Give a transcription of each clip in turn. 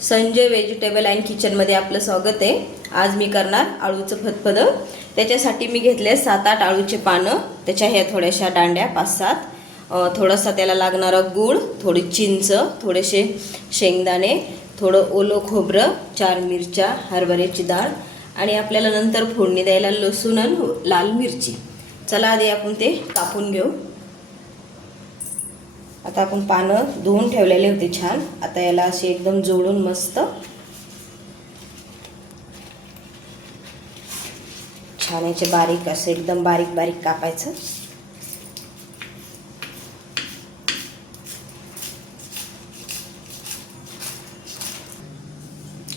Sanjay vegetable and किचनमध्ये आपलं स्वागत आहे। आज मी करणार आळूचं फतफदं। त्याच्यासाठी मी घेतले 7-8 आळूचे पानं, त्याच्या ह्या थोड्याशा दांड्या 5-7, थोडासा त्याला लागणारा गूळ, थोडी चिंच, थोडेसे शेंगदाणे, थोडं ओलं खोबरं, 4 मिरच्या, हरभऱ्याची डाळ आणि आपल्याला नंतर फोडणी द्यायला लसूण आणि लाल मिरची। चला आधी आपण ते कापून घेऊ। आता आपण पानं धुवून ठेवलेले होते छान। आता याला असे एकदम जोडून मस्त छान याचे बारीक असे एकदम बारीक बारीक कापायचं।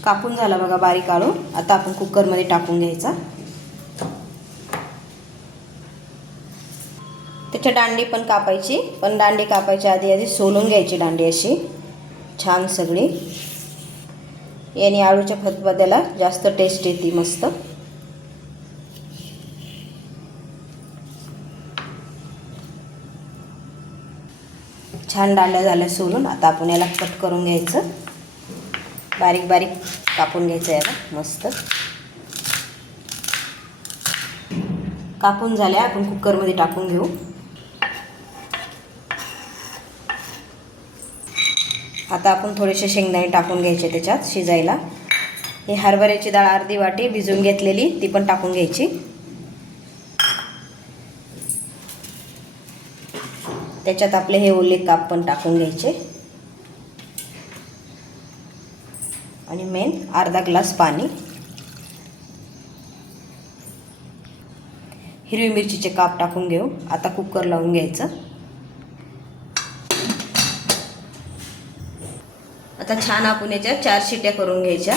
कापून झाला बघा बारीक आळू। आता आपण कुकर मध्ये टाकून घ्यायचा। त्याच्या दांडी पण कापायची, पण दांडी कापायच्या आधी सोलून घ्यायची दांडी अशी छान सगळी। याने आळूच्या फतफद्याला जास्त टेस्ट येते मस्त। छान दांड्या झाल्या सोलून। आता आपण याला कट करून घ्यायचं, बारीक बारीक कापून घ्यायचं याला मस्त। कापून झाल्या आपण कुकर मध्ये टाकून घेऊ। आता आपण थोडेसे शेंगदाणे टाकून घ्यायचे त्याच्यात शिजायला। हे हरभऱ्याची डाळ अर्धी वाटी भिजवून घेतलेली ती पण टाकून घ्यायची। त्याच्यात आपले हे ओले काप पण टाकून घ्यायचे आणि मेन अर्धा ग्लास पाणी। हिरवी मिरचीचे काप टाकून घेऊ। आता कुकर लावून घ्यायचं। आता छान आपण याच्यात 4 शिट्या करून घ्यायच्या।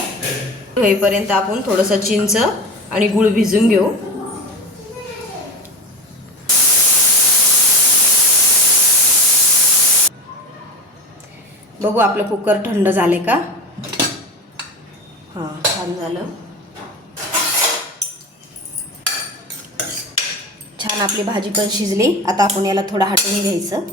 होईपर्यंत आपण थोडंसं चिंच आणि गूळ भिजवून घेऊ। बघू आपलं कुकर थंड झाले का। हां, छान झालं। छान आपली भाजी पण शिजली। आता आपण याला थोडं हटवून घ्यायचं।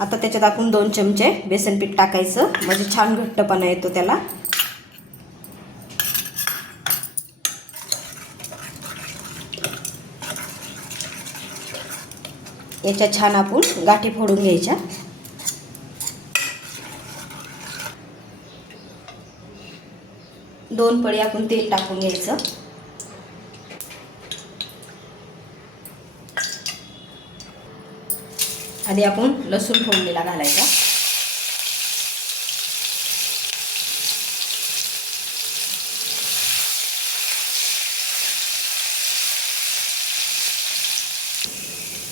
आता त्याच्यात आपण 2 चमचे बेसन पीठ टाकायचं, म्हणजे छान घट्टपणा येतो त्याला। याच्या छान आपण गाठी फोडून घ्यायच्या। दोन पळी आपण तेल टाकून घ्यायचं। आधी आपण लसूण फोडणीला घालायचा।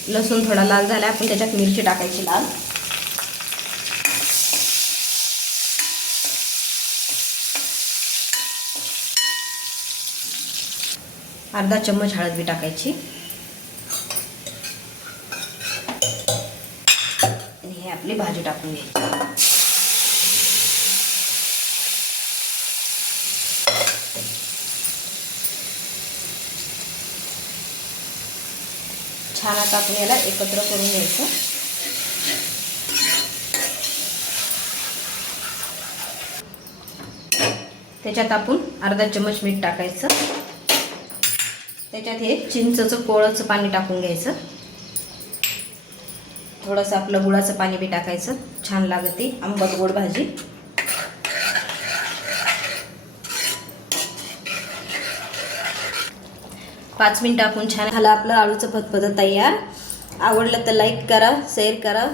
लसूण थोडा लाल झाला आपण त्याच्यात मिरची टाकायची लाल। अर्धा चम्मच हळद भी टाकायची आणि हे आपली भाजी टाकून घ्यायची। छान आता आपण याला एकत्र करून घ्यायचं। त्याच्यात आपण अर्धा चम्मच मीठ टाकायचं। त्याच्यात हे चिंचेचं कोळचं पाणी टाकून घ्यायचं। थोडंसं आपलं गुळाचं पाणी बी टाकायचं, छान लागते आंबट गोड भाजी। पाच मिनिटं आपण छान झालं आपलं आळूचं फतफदं तयार। आवडलं तर लाईक करा, शेअर करा,